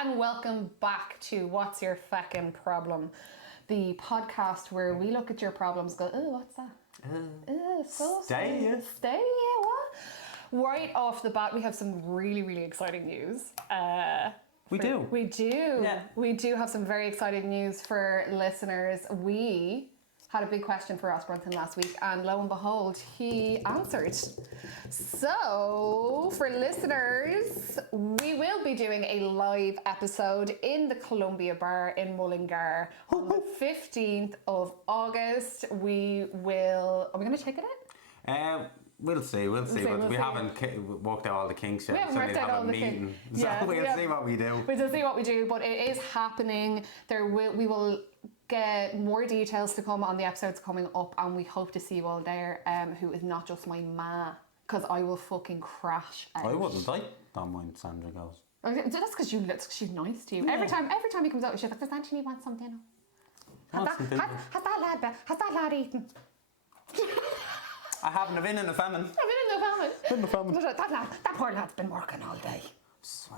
and welcome back to What's Your Feckin' Problem? The podcast where we look at your problems and go, oh, what's that? Stay, what? Right off the bat, we have some really exciting news. We do. Yeah. We do have some very exciting news for listeners. We had a big question for Ross Brunton last week, and lo and behold, he answered. So, for listeners, we will be doing a live episode in the Columbia Bar in Mullingar on the 15th of August. Are we going to take it in? We'll see, but we haven't worked out all the kinks yet. We haven't worked out all the meeting. kinks. So we'll see what we do. We'll see what we do, but it is happening. We will get more details to come on the episodes coming up, and we hope to see you all there, who is not just my ma, because I will fucking crash out. I wouldn't. I don't mind Sandra goes. That's because she's nice to you. Yeah. Every time he comes out, she's like, does Anthony want some dinner? Has that lad eaten? I haven't been in the famine. That poor lad's been working all day.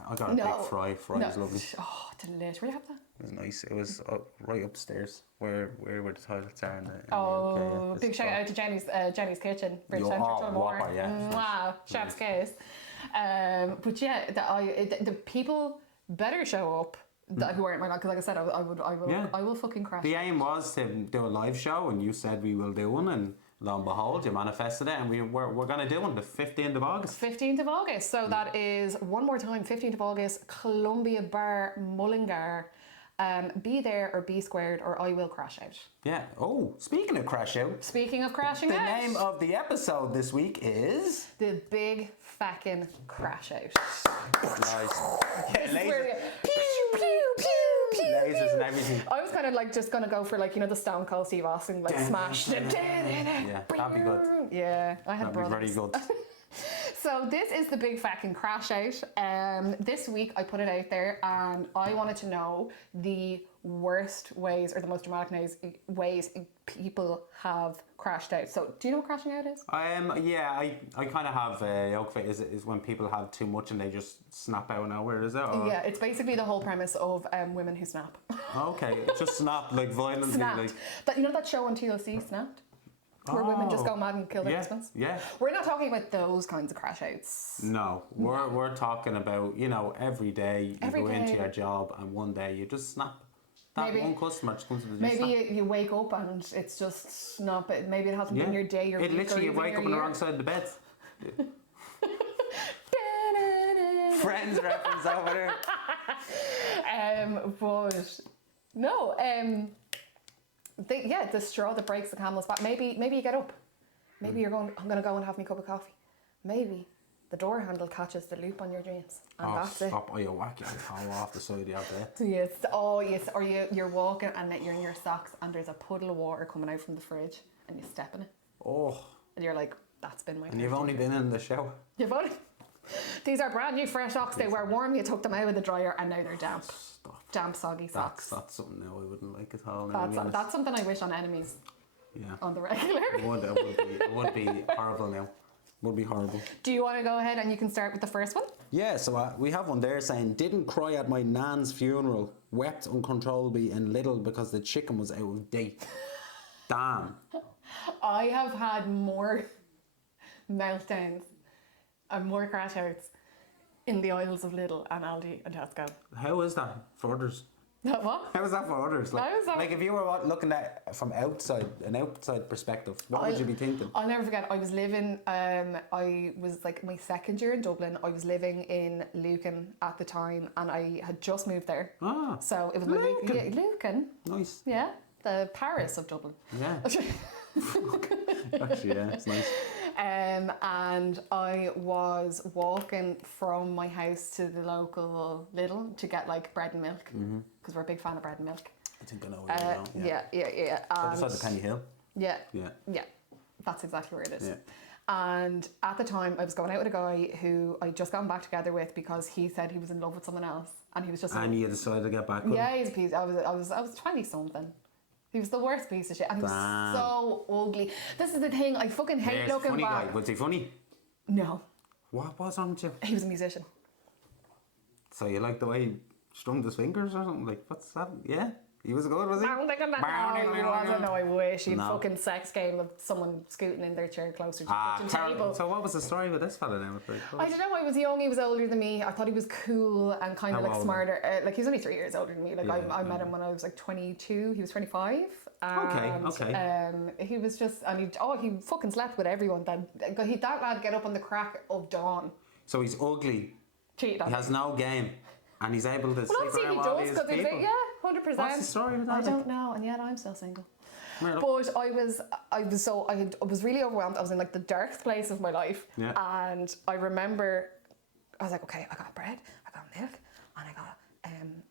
I got a big fry. Fry's lovely. Oh, delish. Where you have that? It was nice. It was right upstairs where the toilets are. Big shout out to Jenny's Kitchen. Wow, chef's kiss. But yeah, the people better show up who aren't my lad, because like I said, I will fucking crash. The aim was to do a live show, and you said we will do one, and lo and behold, you manifested it, and we're going to do one the 15th of August. 15th of August. So that is, one more time, 15th of August, Columbia Bar, Mullingar. Be there or be squared, or I will crash out. Yeah. Oh, speaking of crash out. Speaking of crashing out. The name of the episode this week is... The Big Feckin' Crash Out. Nice. Yeah, lasers. Pew, pew, pew, pew. Lasers and everything. I was kind of like just going to go for like, the Stone Cold Steve Austin, like smash. Yeah, that'd be good. Yeah, I had brothers. That'd be very good. So this is the Big Feckin' Crash Out. This week I put it out there, and I wanted to know the worst ways, or the most dramatic ways people have crashed out. So do you know what crashing out is? I kind of have yoke fit is when people have too much and they just snap out of nowhere, is it? Or? Yeah, it's basically the whole premise of women who snap. Okay, just snap, like violently. Snapped. Like, that show on TLC, Snapped? Where women just go mad and kill their husbands? Yeah. We're not talking about those kinds of crash outs. No, we're talking about, every day you go into your job and one day you just snap. One customer just comes to the Maybe you wake up and it's just not, maybe it hasn't been your day, your week, literally you wake up on the wrong side of the bed. Friends reference over there. But no, the straw that breaks the camel's back. Maybe you get up. Maybe you're going, I'm going to go and have me cup of coffee. Maybe the door handle catches the loop on your jeans. And that's it. Oh, you whack it all off the side of the bed. Yes. Or you're walking and you're in your socks and there's a puddle of water coming out from the fridge and you step in it. Oh. And you're like, that's been my And you've only been in the shower. These are brand new fresh socks. They were warm, you took them out of the dryer, and now they're damp. Stop. Damp, soggy socks. That's something now I wouldn't like at all. That's something I wish on enemies. Yeah. On the regular. It would be horrible now. It would be horrible. Do you want to go ahead and you can start with the first one? Yeah, so we have one there saying, didn't cry at my nan's funeral, wept uncontrollably and little because the chicken was out of date. Damn. I have had more meltdowns and more crash outs in the aisles of Lidl and Aldi and Tesco. How is that for others? What? How is that for others? Like if you were looking at from an outside perspective, what would you be thinking? I'll never forget. I was living. I was like my second year in Dublin. I was living in Lucan at the time, and I had just moved there. Ah, so it was Lucan. Lucan. Nice. Yeah, the Paris of Dublin. Yeah. Actually, yeah, it's nice. And I was walking from my house to the local Lidl to get like bread and milk, because we're a big fan of bread and milk. I think I know where you're going. Yeah. Other side of Penny Hill. Yeah. That's exactly where it is. Yeah. And at the time, I was going out with a guy who I just gotten back together with because he said he was in love with someone else, and he was just. And you decided to get back with him? Yeah, he's a piece. I was 20 something. He was the worst piece of shit, and he was so ugly. This is the thing, I fucking hate looking funny back. Guy. Was he funny? No. What's wrong with you? He was a musician. So you like the way he strummed his fingers or something? Like, what's that? Yeah? He was good, was he? I don't think I'm that. No, he wasn't. No, I wish. He'd fucking sex game of someone scooting in their chair closer to the kitchen table. So what was the story with this fella then? I don't know. I was young. He was older than me. I thought he was cool and kind of like smarter. Like he was only 3 years older than me. Like I met him when I was like 22. He was 25. And, okay. He was just, and he fucking slept with everyone. That lad get up on the crack of dawn. So he's ugly. Cheated on He has no game. And he's able to sleep around all these people. Yeah, 100%. What's the story with that? I don't know, and yet I'm still single. Well, but I was really overwhelmed. I was in like the darkest place of my life, and I remember I was like, okay, I got bread, I got milk, and I got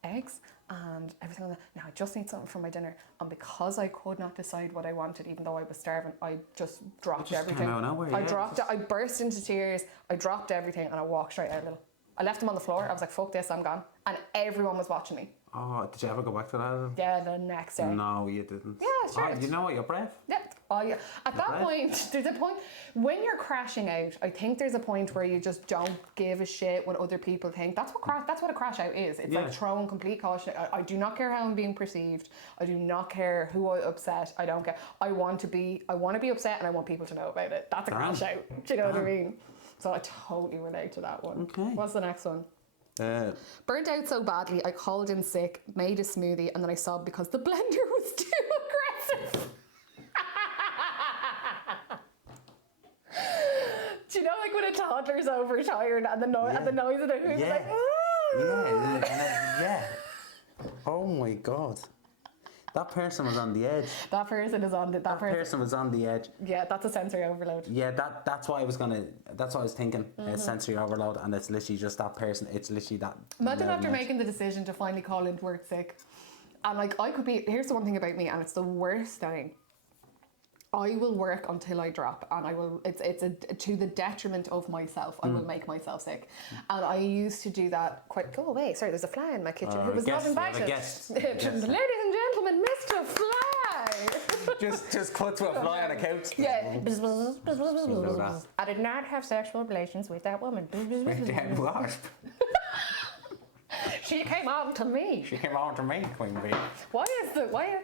eggs, and everything like that. Now I just need something for my dinner, and because I could not decide what I wanted, even though I was starving, I just dropped everything. I burst into tears. I dropped everything, and I walked straight out. I left him on the floor. I was like, fuck this, I'm gone. And everyone was watching me. Oh, did you ever go back to that? Yeah, the next day. No, you didn't. Yeah, sure. Oh, you know what, you're brave. Yeah. Oh, yeah. At that point, there's a point, when you're crashing out, I think there's a point where you just don't give a shit what other people think. That's what a crash out is. It's like throwing complete caution. I do not care how I'm being perceived. I do not care who I upset. I don't care. I want to be upset and I want people to know about it. That's a crash out. Do you know what I mean? So I totally relate to that one. Okay. What's the next one? Burnt out so badly, I called in sick, made a smoothie, and then I sobbed because the blender was too aggressive. Do you know, like when a toddler's overtired and the noise of the hooves, like, yeah. Oh my God. That person was on the edge. That person was on the edge. Yeah, that's a sensory overload. Yeah, that's what I was thinking. Sensory overload, and it's literally just that person. It's literally that. Imagine after making the decision to finally call into work sick, and like here's the one thing about me, and it's the worst thing. I will work until I drop, and I will. It's to the detriment of myself. I will make myself sick, and I used to do that quite. Go away! Sorry, there's a fly in my kitchen. Who was not invited? Ladies and gentlemen, Mr. Fly. just cut to a fly on a couch. Yeah. I did not have sexual relations with that woman. What? She came on to me. Queen Bee. Why is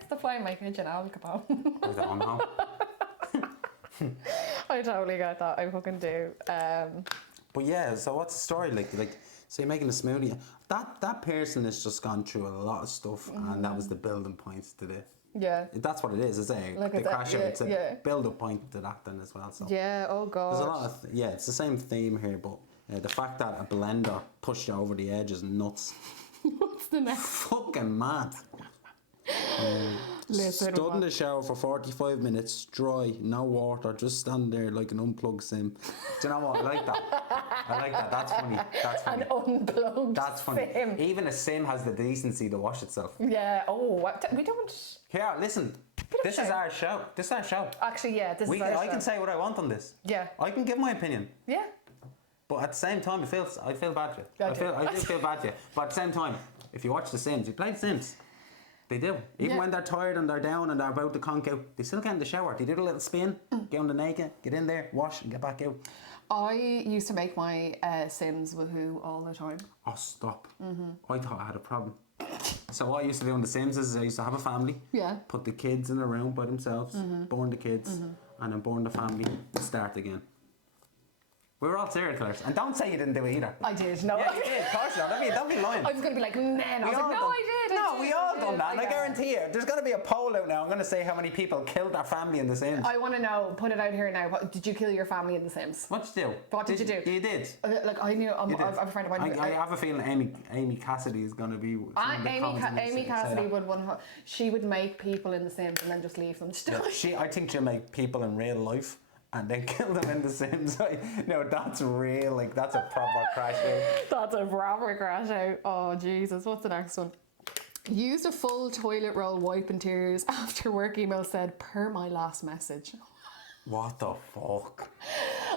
the fly in my kitchen Al Capone? I don't know. I totally get that. I fucking do. But yeah, so what's the story like? So you're making a smoothie. That person has just gone through a lot of stuff, and that was the building points to the. Yeah. That's what it is, isn't it? Like the crash out. It's a build-up point to that then as well. So yeah. Oh God. There's a lot of it's the same theme here, but the fact that a blender pushed you over the edge is nuts. What's the next? Fucking mad. Stood in the shower for 45 minutes, dry, no water, just stand there like an unplugged sim. Do you know what? I like that. That's funny. An unplugged sim. Even a sim has the decency to wash itself. Yeah. Oh, we don't. Here, listen. This is our show. Actually, yeah. This is our show. I can say what I want on this. Yeah. I can give my opinion. Yeah. But at the same time, I feel bad for you. I do feel bad for you. But at the same time, if you watch The Sims, you play The Sims. They do. Even when they're tired and they're down and they're about to conk out, they still get in the shower. They do a little spin, get on the naked, get in there, wash and get back out. I used to make my Sims woohoo all the time. Oh, stop. I thought I had a problem. So what I used to do in The Sims is I used to have a family, put the kids in a room by themselves, born the kids, and then born the family, and start again. We were all serial killers. And don't say you didn't do it either. I did, no. Yeah, you did, of course not. Don't be lying. I was going to be like, man. I was like, no, I did. No, we all done that. And I guarantee you, there's going to be a poll out now. I'm going to say how many people killed their family in The Sims. I want to know. Put it out here now. Did you kill your family in The Sims? What did you do? What did you do? You did. Like, I knew. I have a friend of mine. I have a feeling Amy Cassidy is going to be. Amy Cassidy would she would make people in The Sims and then just leave them to die. I think she'll make people in real life and then kill them in The Sims. No, that's real. Like, that's a proper crash out. That's a proper crash out. Oh, Jesus. What's the next one? Used a full toilet roll wiping tears after work email said, per my last message. What the fuck?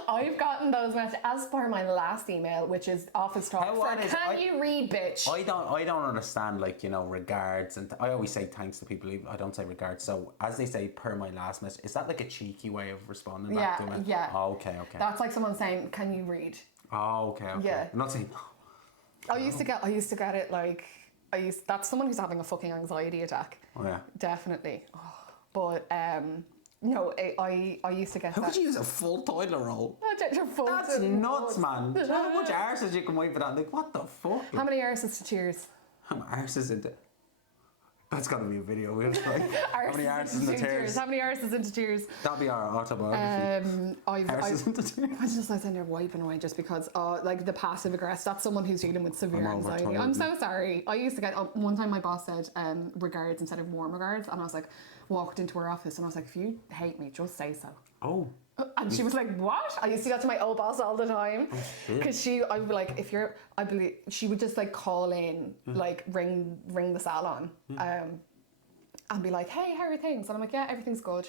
I've gotten those messages as per my last email, which is office talk. Can you read, bitch? I don't understand, like, you know, regards, and I always say thanks to people. I don't say regards. So as they say, per my last message, is that like a cheeky way of responding back to it? Yeah. Oh, okay. That's like someone saying, "Can you read?" Oh, okay. Yeah. I'm not saying. I used to get it like That's someone who's having a fucking anxiety attack. Oh yeah. Definitely. Oh, but no, I used to get How that. could you use a full toilet roll? That's That's nuts, man. Do you know how much arses you can wipe for that? Like, what the fuck? How many arses to cheers? How many arses into... That's got to be a video. We'll try. How many arses into tears? How many arses into tears? That'll be our autobiography. Arses into tears. I just like they're wiping away just because, like the passive aggressive. That's someone who's dealing with severe anxiety. I'm so sorry. I used to get one time my boss said regards instead of warm regards, and I was like, walked into her office and I was like, if you hate me, just say so. Oh. And she was like, what? I used to do that to my old boss all the time. Because I would be like, I believe, she would just like call in, like ring the salon and be like, hey, how are things? And I'm like, yeah, everything's good.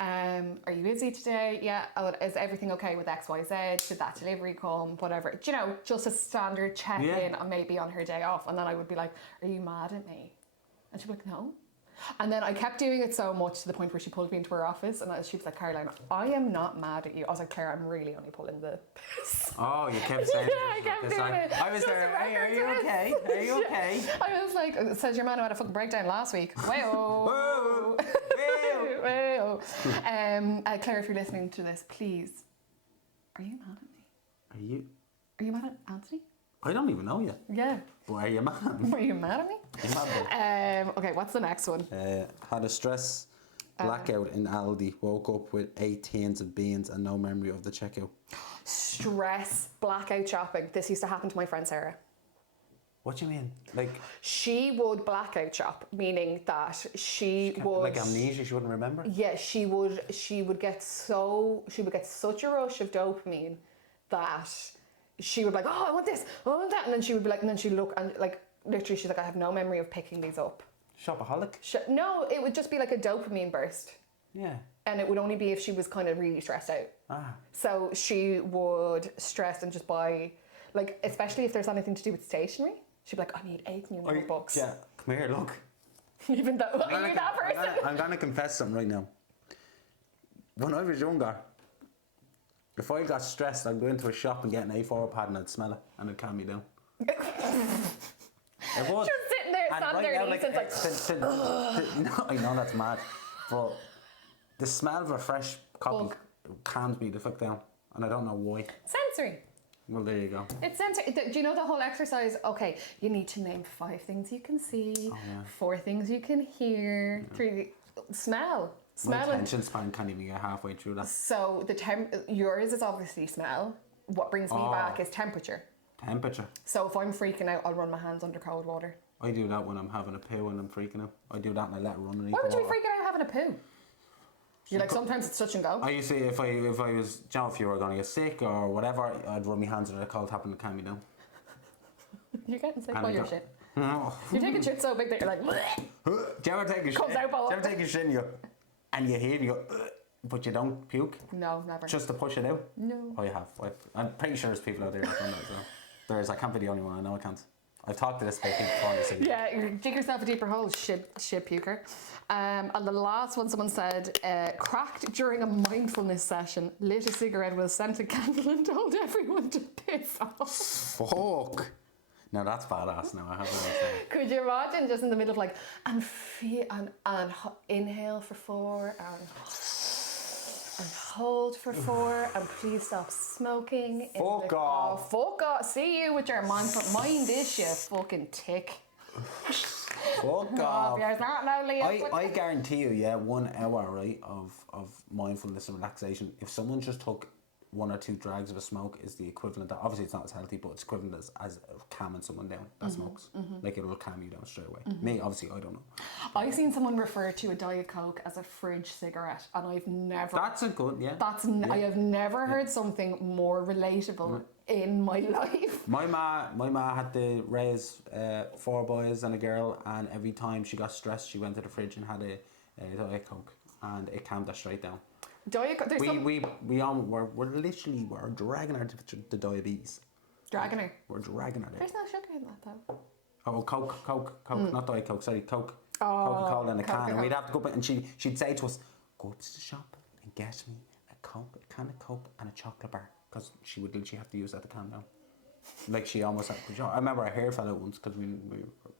Are you busy today? Yeah. Oh, is everything okay with XYZ? Did that delivery come? Whatever. Do you know, just a standard check-in and maybe on her day off. And then I would be like, are you mad at me? And she'd be like, no. And then I kept doing it so much to the point where she pulled me into her office and she was like, Caroline, I am not mad at you. I was like, Claire, I'm really only pulling the piss. Oh, you kept saying I kept doing it. I was there, hey, are you okay? Are you okay? I was like, it says your man who had a fucking breakdown last week. Whoa. Whoa. Claire, if you're listening to this, please, are you mad at me? Are you mad at Anthony? I don't even know you. Yeah. But are you mad? Were you mad at me? Okay, what's the next one? Had a stress blackout in Aldi. Woke up with 8 tins of beans and no memory of the checkout. Stress blackout shopping. This used to happen to my friend Sarah. What do you mean? Like she would blackout shop, meaning that she would like amnesia. She wouldn't remember. Yeah, she would get such a rush of dopamine that she would be like, oh, I want this, I want that, and then she would be like, and then she'd look and like literally she's like, I have no memory of picking these up. Shopaholic? No, it would just be like a dopamine burst. Yeah. And it would only be if she was kind of really stressed out. Ah. So she would stress and just buy, like, especially if there's anything to do with stationery, she'd be like, I need 8 new notebooks. Yeah, come here, look. Even though are you that person? I'm gonna confess something right now. When I was younger, if I got stressed, I'd go into a shop and get an A4 pad and I'd smell it and it'd calm me down. It was. Just sitting there, standing there, and like, no, I know that's mad, but the smell of a fresh copy calms me the fuck down, and I don't know why. Sensory. Well, there you go. It's sensory. Do you know the whole exercise? Okay, you need to name 5 things you can see, 4 things you can hear, 3 smell. My attention span can't even get halfway through that. So yours is obviously smell. What brings me back is temperature. Temperature. So if I'm freaking out, I'll run my hands under cold water. I do that when I'm having a poo and I'm freaking out. I do that and I let it run underneath. Why would you be freaking out having a poo? You're like, sometimes it's touch and go. I used to, if I was, you know, if you were going to get sick or whatever, I'd run my hands under the cold tap and calm me down. You're getting sick by your shit. No. You're taking shit so big that you're like, bleh. Do you ever take a shit? Comes out, Do you ever take a shit and you hear it, you go, but you don't puke? No, never. Just to push it out? No. I have. I'm pretty sure there's people out there that done that as well. I can't be the only one. I know I can't. I've talked to this about people before in the city. Yeah, you dig yourself a deeper hole, shit puker. And the last one, someone said, cracked during a mindfulness session, lit a cigarette with a scented candle and told everyone to piss off. Fuck. Now that's badass. Now I have to say. Could you imagine just in the middle of like, and feel and inhale for 4 and hold for 4 and please stop smoking. Fuck off. Fuck off. See you with your mindful mind is you fucking tick. Fuck off. There's not lonely. I guarantee you, 1 hour, right, of mindfulness and relaxation. If someone just took 1 or 2 drags of a smoke is the equivalent. Obviously, it's not as healthy, but it's equivalent as calming someone down that smokes. Like it will calm you down straight away. Me, obviously, I don't know. I've seen someone refer to a Diet Coke as a fridge cigarette, and I've never. That's a good, yeah. I have never heard something more relatable in my life. My ma had to raise 4 boys and a girl, and every time she got stressed, she went to the fridge and had a Diet Coke, and it calmed her straight down. Diet Coke. We're literally dragging her to the diabetes. Dragging her. We're dragging her there. There's no sugar in that though. Oh, Coke, not Diet Coke. Sorry, Coke. Oh, Coca-Cola in a can, Coca-Cola. and we'd have to go up and she'd say to us, "Go up to the shop and get me a can of Coke and a chocolate bar," because she would literally have to use that to calm down. Like she almost had, I remember her hair fell out once because we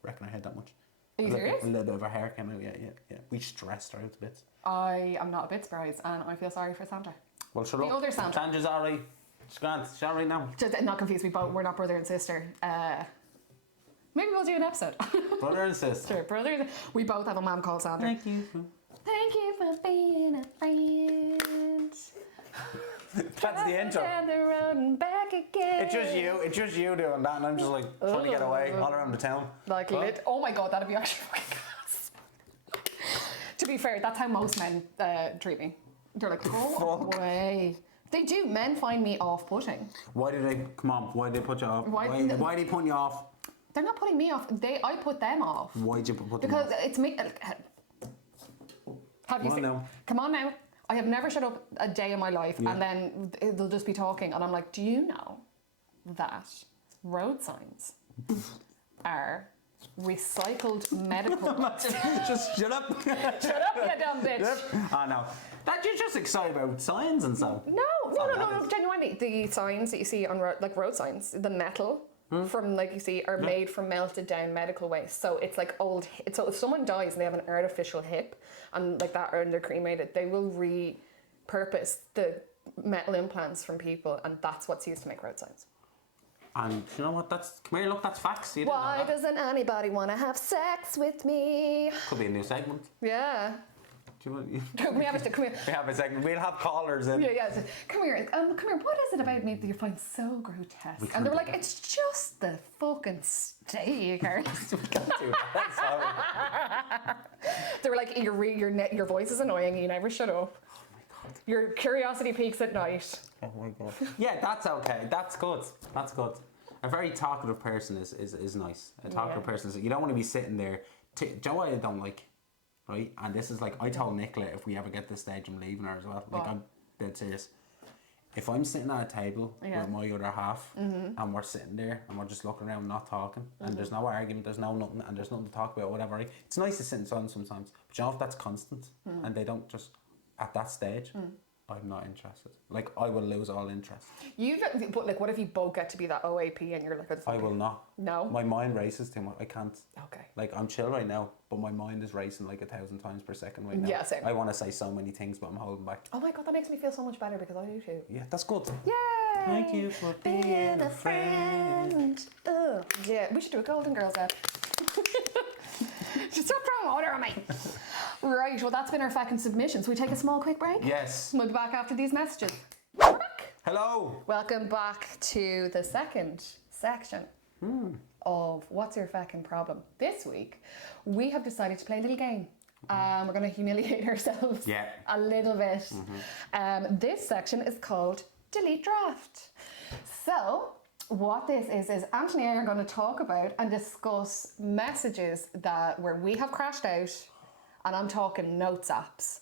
reckon I had that much. Are you serious? A little bit of her hair came out, yeah. We stressed her out a bit. I am not a bit surprised and I feel sorry for Sandra. Well, shut The up. other Sandra. Sandra's alright. She's grand. She's alright now. Just not confused, we're not brother and sister. Maybe we'll do an episode. Brother and sister. Sure, brother. We both have a mum called Sandra. Thank you. Thank you for being a friend. That's the intro. Down the road and back again. It's just you doing that, and I'm just like trying to get away all around the town. Like oh my god, that'd be actually fucking class. To be fair, that's how most men treat me. They're like, go away. They do. Men find me off-putting. Why do they? Come on. Why do they put you off? Why are they putting you off? They're not putting me off. I put them off. Why'd you put them Because off? it's me. Have you Come on seen? now. Come on now. I have never shut up a day in my life, Yeah. and then they'll just be talking, and I'm like, do you know that road signs are recycled medical? Just shut up. Shut up, you dumb bitch. I know. That you're just excited about signs and stuff. No, genuinely. The signs that you see on road signs, the metal from like you see are made from melted down medical waste. So it's like old. So if someone dies and they have an artificial hip and like that, or they're cremated, they will repurpose the metal implants from people, and that's what's used to make road signs. And you know what? Come here, look, that's facts. You didn't know Why that. doesn't anybody want to have sex with me? Could be a new segment. Yeah. Do you want? Come here. We have a segment. We'll have callers in. Yeah. Come here. What is it about me that you find so grotesque? And they were like, it's just the fucking steak. We can't do that. Sorry. They were like, your voice is annoying. You never shut up. Oh my god. Your curiosity peaks at night. Oh my god. Yeah, that's okay. That's good. That's good. A very talkative person is nice. A talkative person is. You don't want to be sitting there. Do you know what I don't like? Right, and this is like I told Nicola, if we ever get this stage, I'm leaving her as well. Like I'm dead serious. If I'm sitting at a table with my other half and we're sitting there and we're just looking around, not talking, and there's no argument, there's no nothing, and there's nothing to talk about, whatever. Right? It's nice to sit in silence sometimes, but you know if that's constant and they don't just at that stage, I'm not interested. Like I will lose all interest. But like, what if you both get to be that OAP and you're like, I will not. No. My mind races too much. I can't. Okay. Like I'm chill right now, but my mind is racing like 1,000 times per second right now. Yeah, same. I want to say so many things, but I'm holding back. Oh my god, that makes me feel so much better because I do too. Yeah, that's good. Yay! Thank you for being a friend. Yeah, we should do a Golden Girls app. Just stop throwing water on me. Right, well that's been our Feckin submissions. We take a small quick break? Yes. We'll be back after these messages. We're back. Hello. Welcome back to the second section of What's Your Feckin' Problem. This week, we have decided to play a little game. We're going to humiliate ourselves a little bit. This section is called Delete Draft. So, what this is Anthony and I are going to talk about and discuss messages where we have crashed out, and I'm talking notes apps,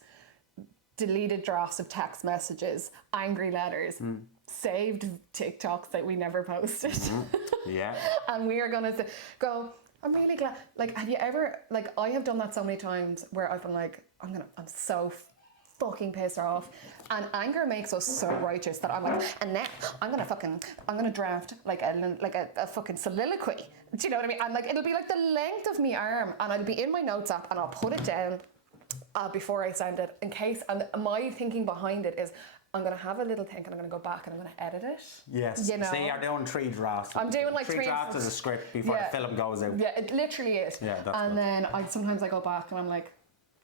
deleted drafts of text messages, angry letters, saved TikToks that we never posted. Yeah. And we are going to go, I'm really glad. Like, have you ever, like, I have done that so many times where I've been like, I'm so fucking pissed off. And anger makes us so righteous that I'm like, and now I'm gonna draft like a fucking soliloquy. Do you know what I mean? And like, it'll be like the length of my arm, and I'll be in my notes app and I'll put it down before I send it in case. And my thinking behind it is, I'm going to have a little think and I'm going to go back and I'm going to edit it. Yes. You know? So you're doing 3 drafts. I'm doing like 3 drafts as a script before the film goes out. Yeah, it literally is. Yeah, that's and good. then sometimes I go back and I'm like,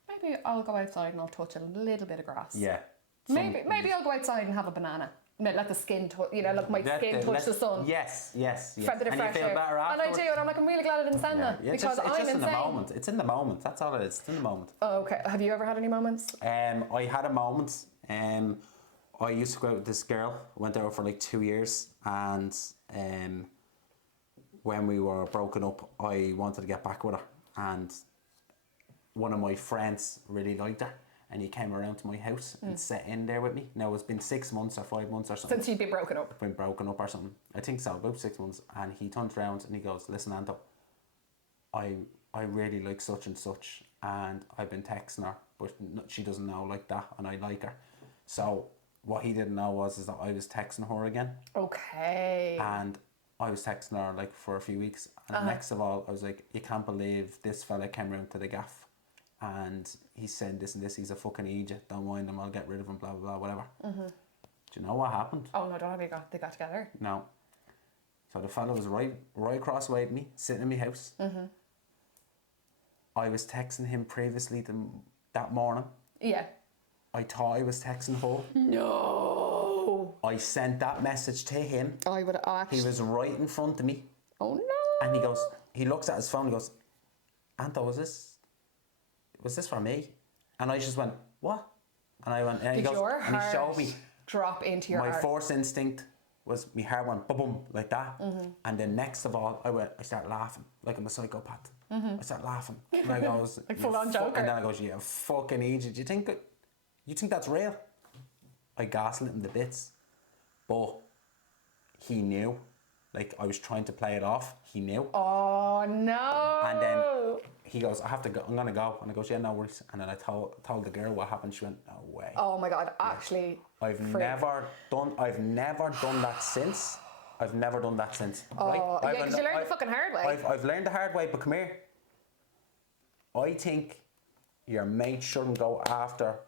maybe I'll go outside and I'll touch a little bit of grass. Yeah. Maybe I'll go outside and have a banana. Let the skin touch, let my skin touch the sun. Yes. For a bit of and fresh you feel air. better And afterwards. I do, and I'm like, I'm really glad I didn't send that Yeah, because it's I'm just insane. in the moment. It's in the moment. That's all it is. It's in the moment. Oh, okay. Have you ever had any moments? I had a moment. I used to go out with this girl. Went out for like 2 years, and when we were broken up, I wanted to get back with her, and one of my friends really liked her, and he came around to my house and sat in there with me. Now it's been 6 months or 5 months or something. Since you've been broken up? Been broken up or something. I think so, about 6 months. And he turns around and he goes, "Listen, Anto, I really like such and such, and I've been texting her, but she doesn't know like that, and I like her." So what he didn't know is that I was texting her again. Okay. And I was texting her like for a few weeks, and next of all, I was like, you can't believe this fella came round to the gaff, and he said this and this. He's a fucking idiot. Don't mind him. I'll get rid of him. Blah blah blah. Whatever. Do you know what happened? Oh no! Don't know they got together. No. So the fella was right across the way of me, sitting in my house. I was texting him previously that morning. Yeah. I thought I was texting her. No. I sent that message to him. I would actually. He was right in front of me. Oh no. And he looks at his phone and goes, Anto, was this for me? And I just went, what? And I went, and he goes, and he showed me. Drop into your My heart. first instinct was my heart went boom like that. And then next of all, I started laughing like I'm a psychopath. I started laughing. And I goes, like full on Joker. And then I goes, you fucking idiot. You think that's real? I gaslit him to bits. But he knew. Like, I was trying to play it off. He knew. Oh, no. And then he goes, I have to go. I'm going to go. And I goes, yeah, no worries. And then I told the girl what happened. She went, no way. Oh, my God. Actually. I've never done that since. I've never done that since. Oh, right? yeah, because you learned the fucking hard way. I've learned the hard way, but come here. I think your mate shouldn't go after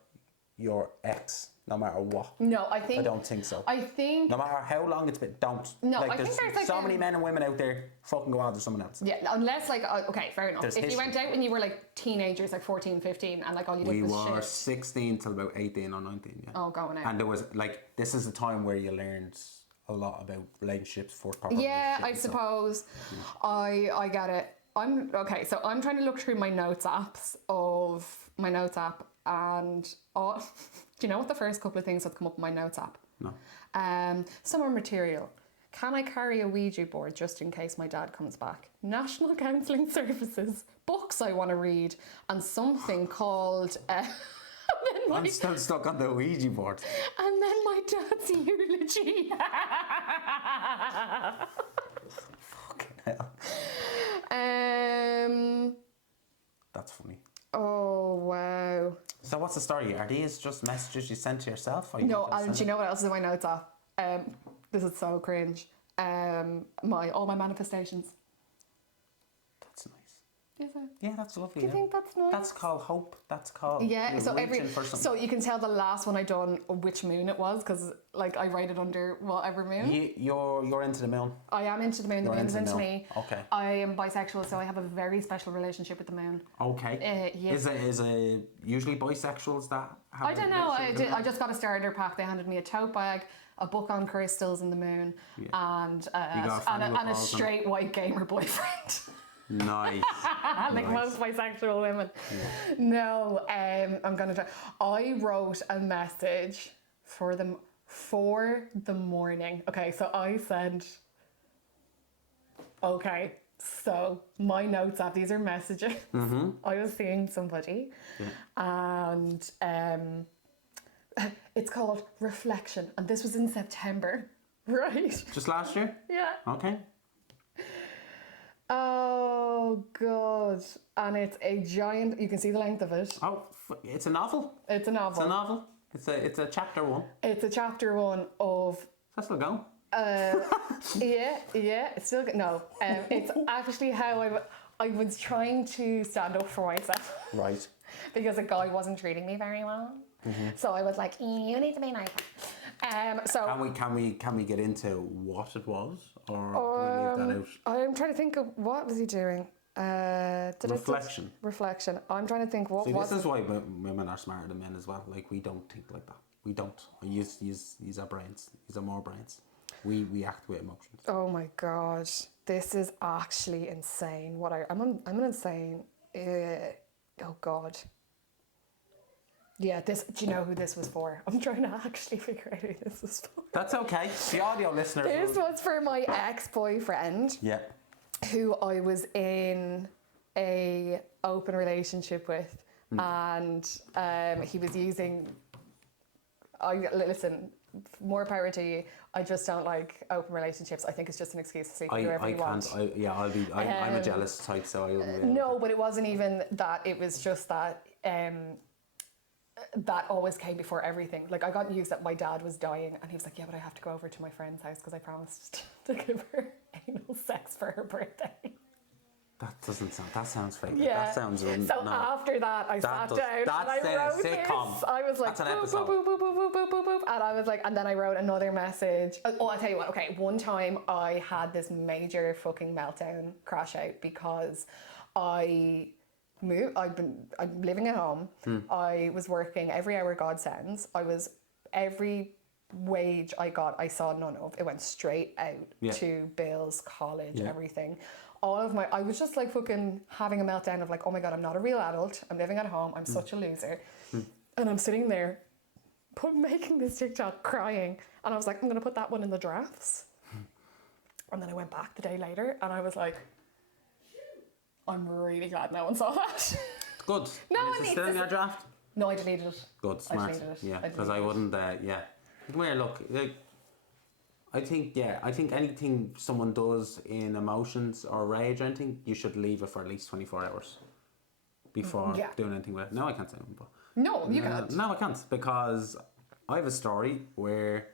your ex, no matter what. No, I don't think so. I think... No matter how long it's been, don't. No, like, I think there's like so many men and women out there fucking go after someone else. Yeah, unless like, okay, fair enough. There's if you history. went out when you were like teenagers, like 14, 15, and like all you did We was were shit. 16 till about 18 or 19, yeah. Oh, going out. And there was, like, this is the time where you learned a lot about relationships, first proper Yeah, I relationships and suppose. I get it. Okay, so I'm trying to look through my notes app, and do you know what the first couple of things that come up in my notes app? No. Summer material. Can I carry a Ouija board just in case my dad comes back? National Counselling Services. Books I want to read. And something called... I'm still stuck on the Ouija board. And then my dad's eulogy. Fucking hell. That's funny. Oh, wow. So what's the story? Are these just messages you sent to yourself? Or No, and do you know what else is in my notes app? This is so cringe. All my manifestations. That's nice. Is it? Yeah, that's lovely. Do you think that's nice? That's called hope. That's called Yeah, so for you can tell the last one I done which moon it was, because like I write it under whatever moon. You're into the moon. I am into the moon. The moon's into me. Okay. I am bisexual, so I have a very special relationship with the moon. Okay. Yeah. Is it usually bisexuals that have I don't know. I just got a starter pack. They handed me a tote bag, a book on crystals and the moon, and a straight white gamer boyfriend. Nice. Like most bisexual women. Yeah. No, I'm gonna try. I wrote a message for them for the morning. Okay, so I said, okay, so my notes app, these are messages. I was seeing somebody, and it's called Reflection, and this was in September, right? Just last year? Yeah. Okay. Oh God! And it's a giant. You can see the length of it. Oh, it's a novel. It's a novel. It's a novel. It's a chapter one. It's a chapter one of. That's still going. Yeah. It's still no. It's actually how I was trying to stand up for myself. Right. Because a guy wasn't treating me very well. So I was like, you need to be nicer. So can we get into what it was, or can we leave that out? I'm trying to think of what was he doing. Reflection. Reflection. I'm trying to think what was. This is why women are smarter than men as well. Like, we don't think like that. We don't. Use our brains. Use our more brains. We act with emotions. Oh my God, this is actually insane. I'm an insane. Oh God. Yeah, do you know who this was for? I'm trying to actually figure out who this was for. That's okay. The audio listeners. This was for my ex-boyfriend. Yeah. Who I was in a open relationship with, and he was using. Listen, more power to you. I just don't like open relationships. I think it's just an excuse to sleep with whoever you want. I'm a jealous type, so I wouldn't. No, but it wasn't even that. It was just that. that always came before everything. Like, I got news that my dad was dying, and he was like, yeah, but I have to go over to my friend's house because I promised to give her anal sex for her birthday. That sounds fake. Yeah. That sounds So no. after that, I sat down and I wrote sitcom. this. I was like, That's an boop, episode. boop, boop, boop, boop, boop, boop, boop. And I was like, and then I wrote another message. Oh, I'll tell you what. Okay, one time I had this major fucking meltdown, crash out, because I'm living at home. I was working every hour God sends. Every wage I got, I saw none of. It went straight out to bills, college, everything. I was just like fucking having a meltdown of like, oh my God, I'm not a real adult. I'm living at home. I'm such a loser. And I'm sitting there making this TikTok crying. And I was like, I'm going to put that one in the drafts. And then I went back the day later and I was like, I'm really glad no one saw that. Good. No, and is it still in your draft? No, I deleted it. Good, smart. I deleted it. Yeah, because I wouldn't, Come here, look, like, I think anything someone does in emotions or rage or anything, you should leave it for at least 24 hours before doing anything with it. No, I can't say that, but... No, you can't. No, I can't, because I have a story where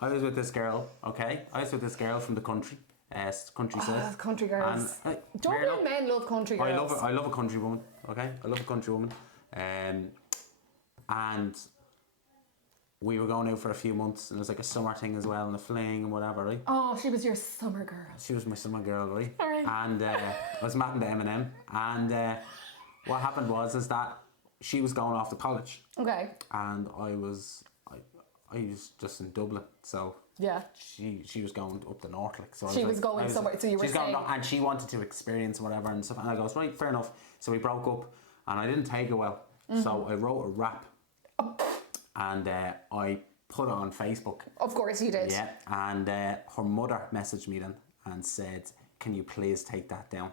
I was with this girl, okay? I was with this girl from the country, countryside. Country girls. And, Don't all men love country girls? I love a country woman, okay? I love a country woman. And we were going out for a few months, and it was like a summer thing as well, and a fling and whatever, right? Oh, she was your summer girl. She was my summer girl, right? All right. And I was matting to Eminem, and what happened was that she was going off to college. Okay. And I was just in Dublin, so yeah. She was going up the north, like, so she was going somewhere. So you were saying, and she wanted to experience whatever and stuff. And I goes, right, fair enough. So we broke up, and I didn't take it well. So I wrote a rap. And I put it on Facebook. Of course you did. Yeah, and her mother messaged me then and said, can you please take that down?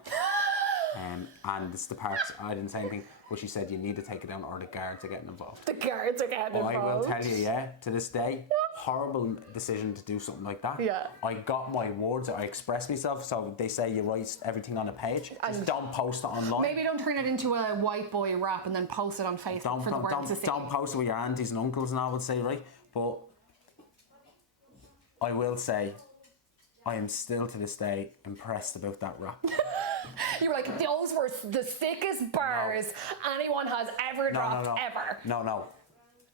And this is the part, I didn't say anything, but she said, you need to take it down or the guards are getting involved. The guards are getting involved. I will tell you, to this day, horrible decision to do something like that. Yeah. I got my words, I expressed myself, so they say you write everything on a page, just don't post it online. Maybe don't turn it into a white boy rap and then post it on Facebook for the world to see. Don't post it with your aunties and uncles and I would say, right? But I will say, I am still to this day impressed about that rap. You were like, those were the sickest bars anyone has ever dropped, ever. No.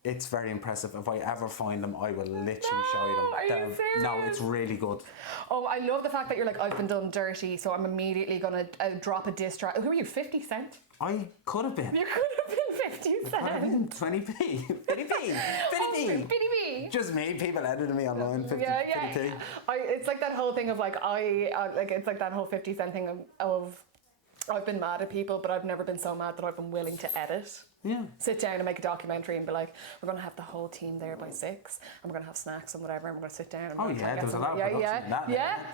It's very impressive. If I ever find them, I will literally show you them. Are you serious? No, it's really good. Oh, I love the fact that you're like, I've been done dirty, so I'm immediately going to drop a diss track. Who are you, 50 Cent? I could have been. You could have been 50 Cent. Could have been 20p. 50p. 50p. 50p. Just me, people edited me online. 50p. Yeah. It's like that whole thing of like, it's like that whole 50 Cent thing of I've been mad at people, but I've never been so mad that I've been willing to edit. Yeah. Sit down and make a documentary and be like, we're going to have the whole team there by 6 and we're going to have snacks and whatever and we're going to sit down and there was a lot of production.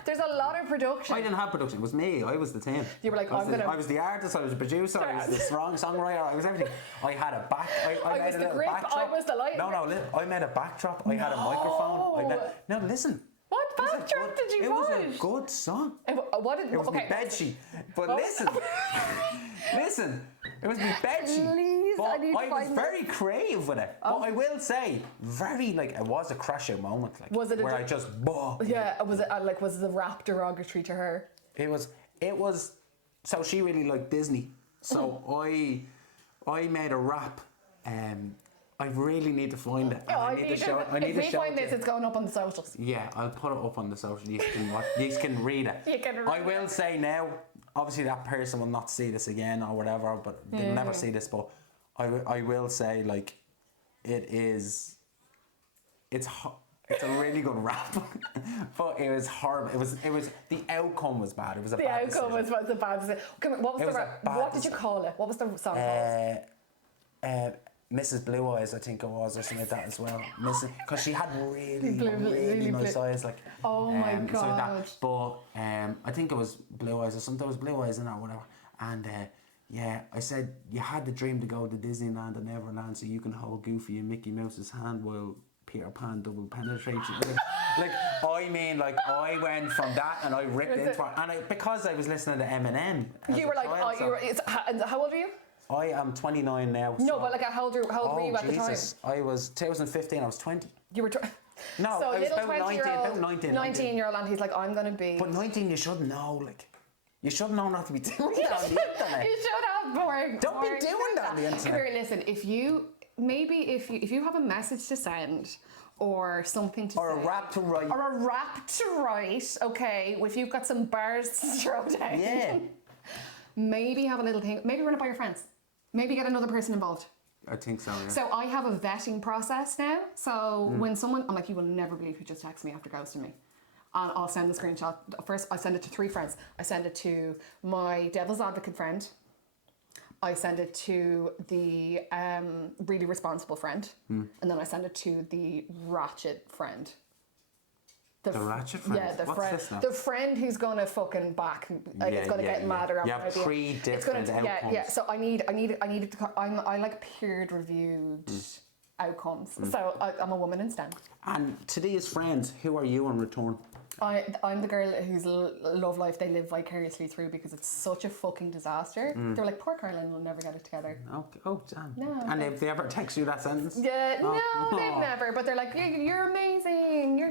There's a lot of production. I didn't have production, it was me, I was the team. You were like, I was the artist, I was the producer, I was the songwriter, I was everything. I had a back, I was the grip, I was the light. No, I made a backdrop, I had a microphone. No, listen. What backdrop did you put? It was a good song. It was my bedsheet. But listen, it was my bedsheet. Please, but I was very creative with it. But I will say, it was a crash out moment. Like, was it where I just, yeah, was it was the rap derogatory to her? It was, so she really liked Disney. So I made a rap, I really need to find it. I need to show it. If we find this, it's going up on the socials. Yeah, I'll put it up on the socials. You can read it. You can read I will say now, obviously that person will not see this again or whatever, but they'll never see this. But I will say, like, it's a really good rap, but it was horrible. It was the outcome was bad. It was a bad decision. The outcome was a bad decision. What was the rap? What did you call it? What was the song called? Mrs. Blue Eyes, I think it was, or something like that as well. Because she had really nice eyes, like. Oh my god! But I think it was Blue Eyes or something. There was Blue Eyes in that, whatever. And I said you had the dream to go to Disneyland and Neverland, so you can hold Goofy and Mickey Mouse's hand while Peter Pan double penetrates you. I went from that and I ripped into it, and because I was listening to Eminem. You were like, child, how old are you? I am 29 now. No, so- but like how old were you at the time? I was 2015. I was 20. You were. No, so I was little about 19. 20-year-old, 19-year-old, and he's like, I'm gonna be. But 19, you should know, like, you should know not to be doing that on the internet. You should have boring. Don't be doing that on the internet. Come here, listen. If you have a message to send. Or something to Or say. a rap to write. Or a rap to write, okay, if you've got some bars to throw down. Yeah. Maybe have a little thing, maybe run it by your friends. Maybe get another person involved. I think so, yeah. So I have a vetting process now. So when someone, I'm like, you will never believe who just texted me after ghosting me. And I'll send the screenshot. First, I send it to 3 friends. I send it to my devil's advocate friend. I send it to the really responsible friend, and then I send it to the ratchet friend. The ratchet friend? Yeah, the What's friend. this now? The friend who's gonna fucking back, like it's gonna get mad around. You have my idea. 3 different outcomes. Yeah. So I need it to. I like peer reviewed outcomes. So I'm a woman in STEM. And to these friends, who are you in return? I'm the girl whose love life they live vicariously through because it's such a fucking disaster. They're like, poor Caroline will never get it together. Okay. Oh, damn. No. And have they ever text you that sentence? Yeah, Oh. no, they've never. But they're like, you're amazing. You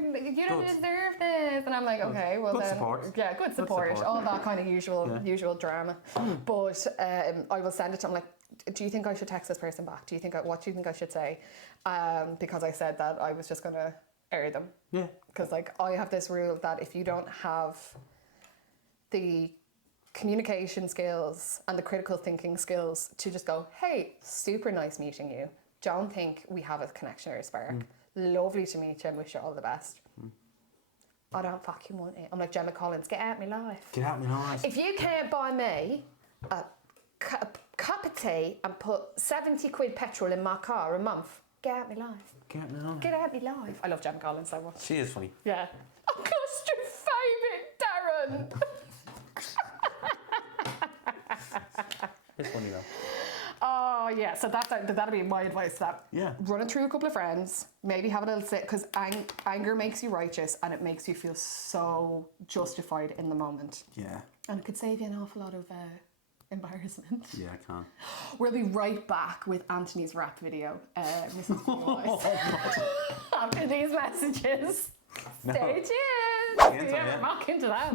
don't Good. deserve this. And I'm like, okay, well Good then, support. yeah, good support. support. All that kind of usual drama. But I will send it to. I'm like, do you think I should text this person back? What do you think I should say? Because I said that I was just gonna air them. Yeah. Because like I have this rule that if you don't have the communication skills and the critical thinking skills to just go, hey, super nice meeting you. Don't think we have a connection or a spark. Lovely to meet you and wish you all the best. I don't fucking want it. I'm like Gemma Collins, get out of my life. Get out of my life. If you can't buy me a cup of tea and put 70 quid petrol in my car a month, get out of my life. Get out of my life. Get out of my life. I love Gemma Collins so much. She is funny. Yeah. I'm claustrophobic, Darren. It's funny though. Oh yeah, so that'd be my advice. That run it through a couple of friends, maybe have a little sit because anger makes you righteous and it makes you feel so justified in the moment. Yeah. And it could save you an awful lot of embarrassment. Yeah, I can. We'll be right back with Anthony's rap video, Mrs. Voice. After these messages. Stay tuned. Into Yeah, rock into that.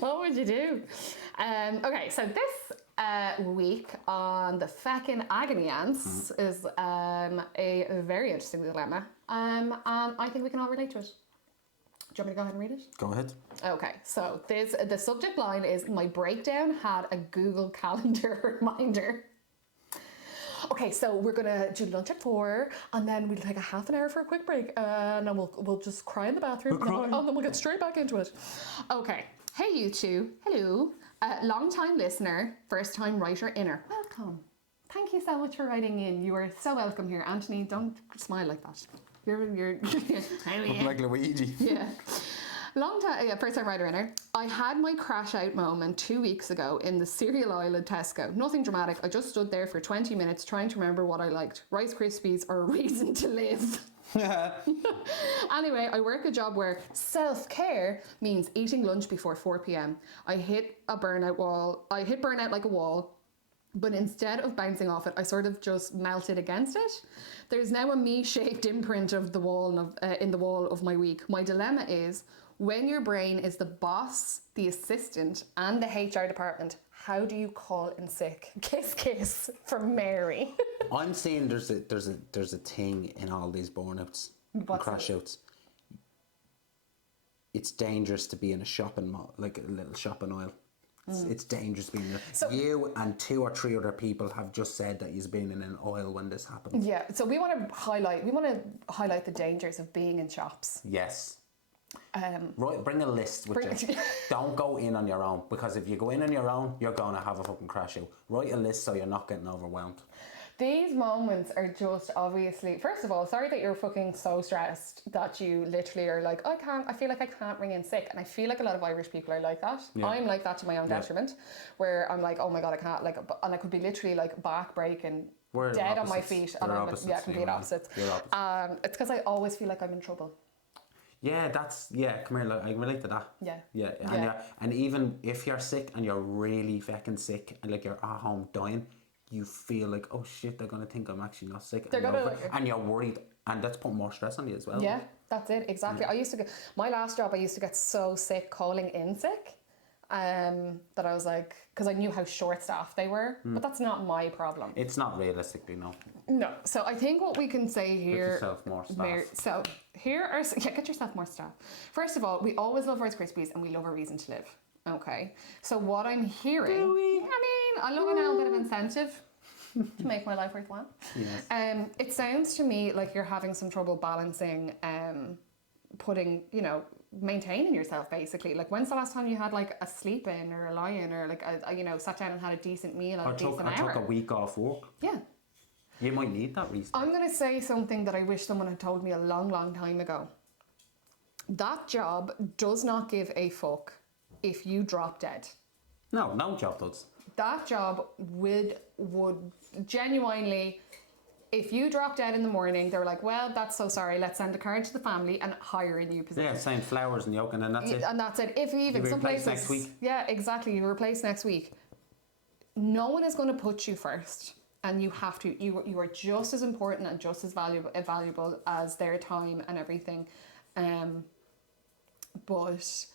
What would you do? Okay, so this week on the Feckin Agony Ants is a very interesting dilemma, and I think we can all relate to it. Do you want me to go ahead and read it? Go ahead. Okay, so the subject line is, my breakdown had a Google Calendar reminder. Okay, so we're gonna do lunch at 4, and then we'll take a half an hour for a quick break, and then we'll just cry in the bathroom, and then we'll get straight back into it. Okay, hey you two, hello, long time listener, first time writer inner. Welcome. Thank you so much for writing in. You are so welcome here, Anthony. Don't smile like that. You're Like Luigi. Yeah. First time writer inner. I had my crash out moment 2 weeks ago in the cereal aisle at Tesco. Nothing dramatic. I just stood there for 20 minutes trying to remember what I liked. Rice Krispies or a reason to live. Anyway, I work a job where self-care means eating lunch before 4 p.m. I hit burnout like a wall. But instead of bouncing off it, I sort of just melted against it. There's now a me-shaped imprint of the wall in the wall of my week. My dilemma is, when your brain is the boss, the assistant, and the HR department, how do you call in sick? Kiss, kiss from Mary. I'm seeing there's a thing in all these burnouts and crash-outs. It's dangerous to be in a shopping mall, like a little shopping aisle. It's dangerous being there. So, you and 2 or 3 other people have just said that you've been in an aisle when this happened. Yeah, so we want to highlight the dangers of being in shops. Yes. Right, bring a list with you. Don't go in on your own, because if you go in on your own, you're going to have a fucking crash out. Write a list so you're not getting overwhelmed. These moments are just obviously, first of all, sorry that you're fucking so stressed that you literally are like, I feel like I can't ring in sick. And I feel like a lot of Irish people are like that. Yeah. I'm like that to my own detriment, where I'm like, oh my God, I can't, like, and I could be literally like back breaking, dead on my feet. And I'm complete opposites. It's because I always feel like I'm in trouble. Yeah, come here, look, I can relate to that. Yeah. And even if you're sick and you're really fucking sick and like you're at home dying, you feel like, oh shit, they're going to think I'm actually not sick. They're and, gonna over, and you're worried, and that's putting more stress on you as well. Yeah, that's it, exactly. I used to get, my last job, I used to get so sick calling in sick that I was like, because I knew how short staffed they were, but that's not my problem. It's not realistically, no. No, so I think what we can say here... Get yourself more staff. So here are... Yeah, get yourself more staff. First of all, we always love Rice Krispies and we love a reason to live. Okay, so what I'm hearing... Do we? I mean, I love a little bit of incentive to make my life worthwhile. Yes. It sounds to me like you're having some trouble balancing putting, you know, maintaining yourself basically. Like, when's the last time you had like a sleep in or a lie in or like a you know, sat down and had a decent meal at a decent hour? I took a week off work. Yeah. You might need that reason. I'm going to say something that I wish someone had told me a long, long time ago. That job does not give a fuck if you drop dead. No job does. That job would genuinely, if you drop dead in the morning, they're like, well, that's so sorry, let's send a card to the family and hire a new position. Yeah, same flowers and yolk, and then that's it. And that's it. If even You some replace places, next week. yeah, exactly, you replace next week. No one is going to put you first, and you have to. You are just as important and just as valuable as their time and everything. But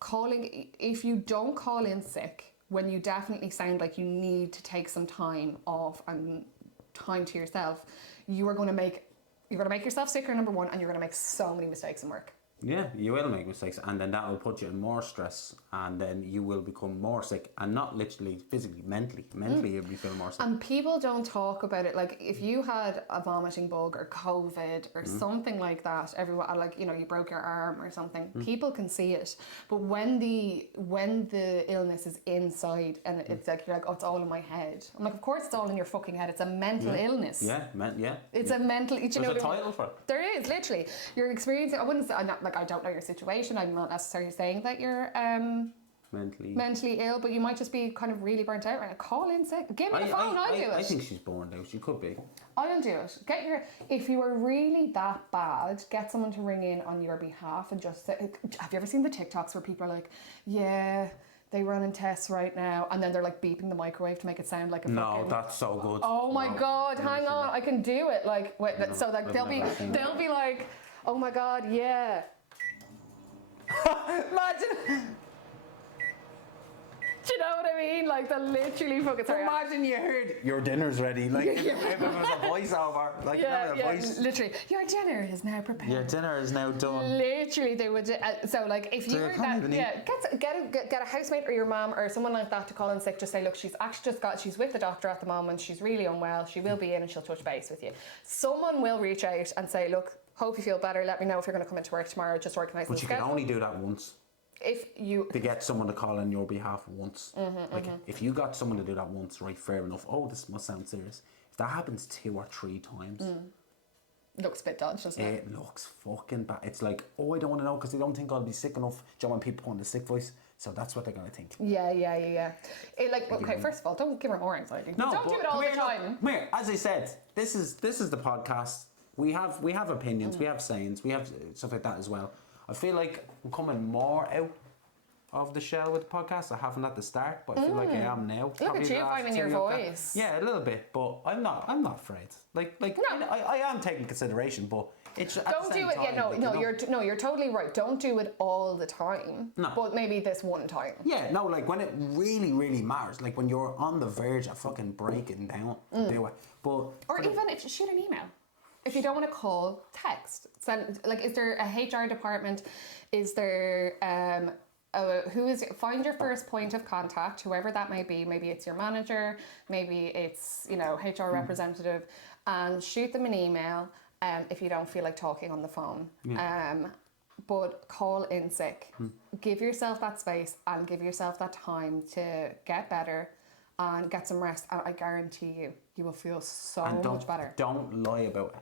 calling, if you don't call in sick when you definitely sound like you need to take some time off and time to yourself, you're going to make yourself sicker, number one, and you're going to make so many mistakes in work. Yeah, you will make mistakes, and then that will put you in more stress, and then you will become more sick, and not literally physically, mentally you'll be feeling more sick. And people don't talk about it. Like, if you had a vomiting bug or COVID or something like that, everyone, like, you know, you broke your arm or something, people can see it. But when the illness is inside and it's like, you're like, oh, it's all in my head. I'm like, of course it's all in your fucking head. It's a mental illness. Yeah. It's a mental. There's a title for it. There is, literally. You're experiencing. I wouldn't say. I'm not, like, I don't know your situation. I'm not necessarily saying that you're mentally ill, but you might just be kind of really burnt out right now. Call in sick. Give me the phone. I'll do it. I think she's burned out. She could be. I'll do it. If you are really that bad, get someone to ring in on your behalf and just say. Have you ever seen the TikToks where people are like, yeah, they run in tests right now, and then they're like beeping the microwave to make it sound like a No, that's so good. Oh my God, hang on, I can do it. Like, wait, so like they'll be like, oh my God, yeah. Imagine. Do you know what I mean? Like, they're literally fucking... Sorry, Imagine you heard, your dinner's ready. Like, if it was a voiceover. Like, voice. Literally. Your dinner is now prepared. Your dinner is now done. Literally, they would... so, like, if you were that... Yeah, get a housemate or your mum or someone like that to call in sick. Just say, look, she's actually she's with the doctor at the moment. She's really unwell. She will be in and she'll touch base with you. Someone will reach out and say, look, hope you feel better. Let me know if you're going to come into work tomorrow. Just organise the schedule. But you can only do that once. If you... To get someone to call on your behalf once. If you got someone to do that once, right, fair enough. Oh, this must sound serious. If that happens 2 or 3 times... Looks a bit dodgy, doesn't it? It looks fucking bad. It's like, oh, I don't want to know because they don't think I'll be sick enough. Do you know when people put on the sick voice? So that's what they're going to think. Yeah. Okay, first of all, don't give her more anxiety. No, don't do it all the time. Come here, as I said, this is the podcast. We have opinions, we have sayings, we have stuff like that as well. I feel like I'm coming more out of the shell with the podcast. I haven't at the start, but I feel like I am now. Look at you finding your voice. Yeah, a little bit, but I'm not afraid. Like no. I am taking consideration, but it's don't do it. Yeah, you're totally right. Don't do it all the time. No. But maybe this one time. Yeah, no, like when it really, really matters, like when you're on the verge of fucking breaking down, do it. But or even if you shoot an email. If you don't want to call, text. Send, like, is there a HR department? Is there find your first point of contact, whoever that may be. Maybe it's your manager, maybe it's, you know, HR representative, and shoot them an email if you don't feel like talking on the phone. But call in sick. Give yourself that space and give yourself that time to get better and get some rest, and I guarantee you will feel so much better. Don't lie about it.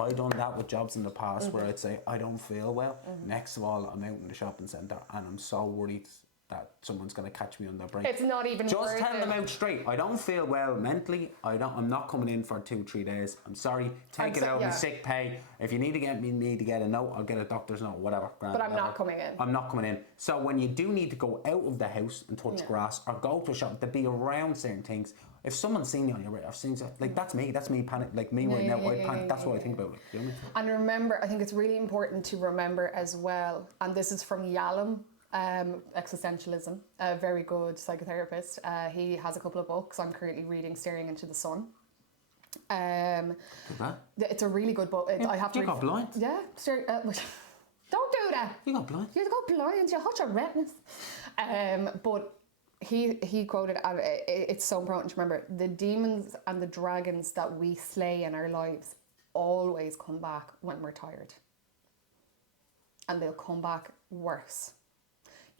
I done that with jobs in the past where I'd say I don't feel well. Next of all, I'm out in the shopping centre and I'm so worried that someone's going to catch me on their break. It's not even Just worth tell it. them out straight. I don't feel well mentally. I'm not coming in for 2-3 days. I'm sorry. Take it out of sick pay. If you need to get me to get a note, I'll get a doctor's note, whatever. But I'm not coming in. I'm not coming in. So when you do need to go out of the house and touch grass or go to a shop to be around certain things, if someone's seen you on your radar, like that's me panic, like me right now, I panic. That's what I think about. Like, you know what I mean? And remember, I think it's really important to remember as well, and this is from Yalom, Existentialism, a very good psychotherapist. He has a couple of books. I'm currently reading Staring into the Sun. It's a really good book. I have to. You got blind? Yeah. Don't do that. You got blind? You got blind. You hurt your retinas. But he quoted, and it's so important to remember, the demons and the dragons that we slay in our lives always come back when we're tired. And they'll come back worse.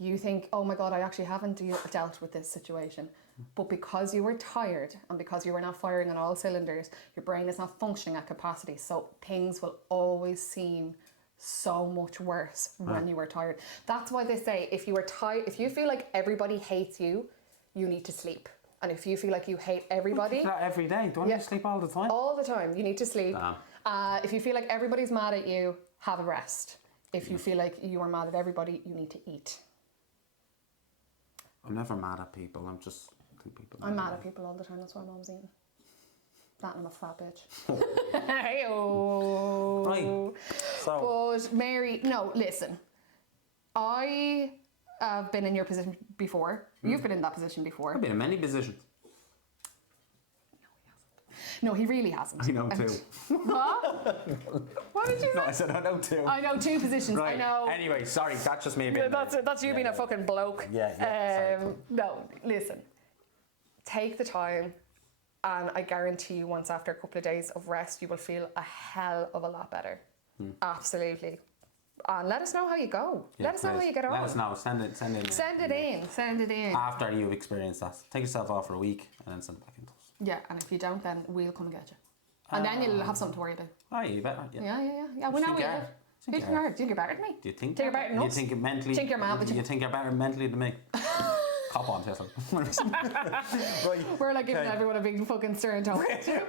You think, oh my God, I actually haven't dealt with this situation. But because you were tired and because you were not firing on all cylinders, your brain is not functioning at capacity. So things will always seem so much worse when you were tired. That's why they say if you were tired, if you feel like everybody hates you, you need to sleep. And if you feel like you hate everybody... Not every day. Don't you sleep all the time? All the time. You need to sleep. If you feel like everybody's mad at you, have a rest. If you feel like you are mad at everybody, you need to eat. I'm never mad at people. I'm just... I'm mad at people all the time. That's why I'm always eating. That and I'm a fat bitch. Hey-oh. Right. So... But Mary, no, listen. I have been in your position before. You've been in that position before. I've been in many positions. No, he really hasn't. I know two. What? What did you say? No, I said I know two. I know two positions. Right. I know. Anyway, sorry, that's just me being... That's you being a fucking bloke. Yeah. No, listen. Take the time, and I guarantee you, once after a couple of days of rest, you will feel a hell of a lot better. Absolutely. And let us know how you go. Let us know how you get on. Let us know. Send it in. Send it in. After you've experienced that. Take yourself off for a week and then send it back in to us. Yeah, and if you don't, then we'll come and get you. And then you'll have something to worry about. Oh, you better. Yeah, we know what you do. You think you're better than me? Do you think? Think you're better than us? You think you're mentally... Think you're mad, but you think you're better mentally than me? Cop on, Tesla. Right. We're like giving everyone a big fucking stern tone.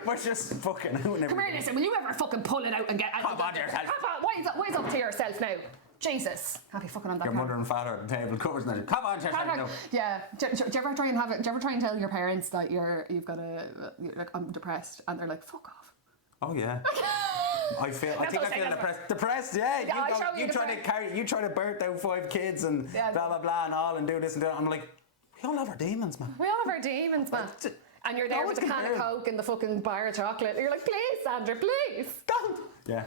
We're just fucking out. Come here, listen, will you ever fucking pull it out and get... Cop on to yourself. Wise up to yourself now. Jesus. I'll be fucking on that. Your mother and father at the table covers now. Come on, yourself now. Yeah. Do you ever try and have it? Do you ever try and tell your parents that you've got like, I'm depressed, and they're like, fuck off? Oh yeah. I think I feel depressed. Depressed, yeah. You try to birth out 5 kids and blah blah blah and all and do this and that. I'm like, we all have our demons, man. We all have our demons, man. And you're there with a can of Coke and the fucking bar of chocolate. You're like, please, Sandra, please, don't. Yeah.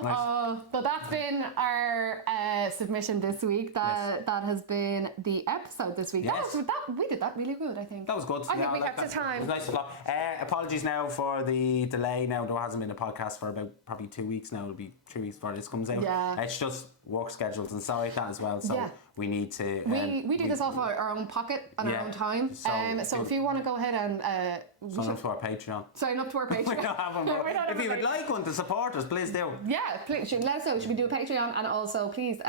Nice. But that's been our submission this week. That has been the episode this week. Yes. We did that really good, I think. That was good. I think we kept the time. It was nice. Apologies now for the delay. Now there hasn't been a podcast for about probably 2 weeks now. It'll be 3 weeks before this comes out. Yeah. It's just work schedules and stuff like that as well. So we need to... we do this off our own pocket and our own time. So if you want to go ahead and... sign up to our Patreon. Sign up to our Patreon. We don't have one, if you would like one to support us, please do. Yeah, please let us know. Should we do a Patreon? And also, please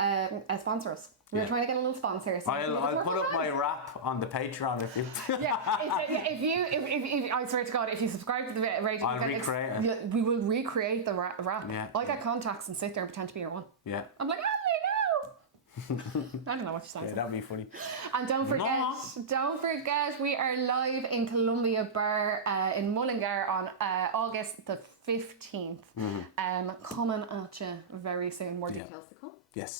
sponsor us. We're trying to get a little sponsor. So I'll put up my rap on the Patreon if you. If I swear to God, if you subscribe to the rating, I'll recreate it. We will recreate the rap. Yeah. I get contacts and sit there and pretend to be your one. Yeah. I'm like, I don't know what you're saying. Yeah, that'd be funny. And don't forget, we are live in Columbia Bar in Mullingar on August the 15th. Coming at you very soon. More details to come. Yes.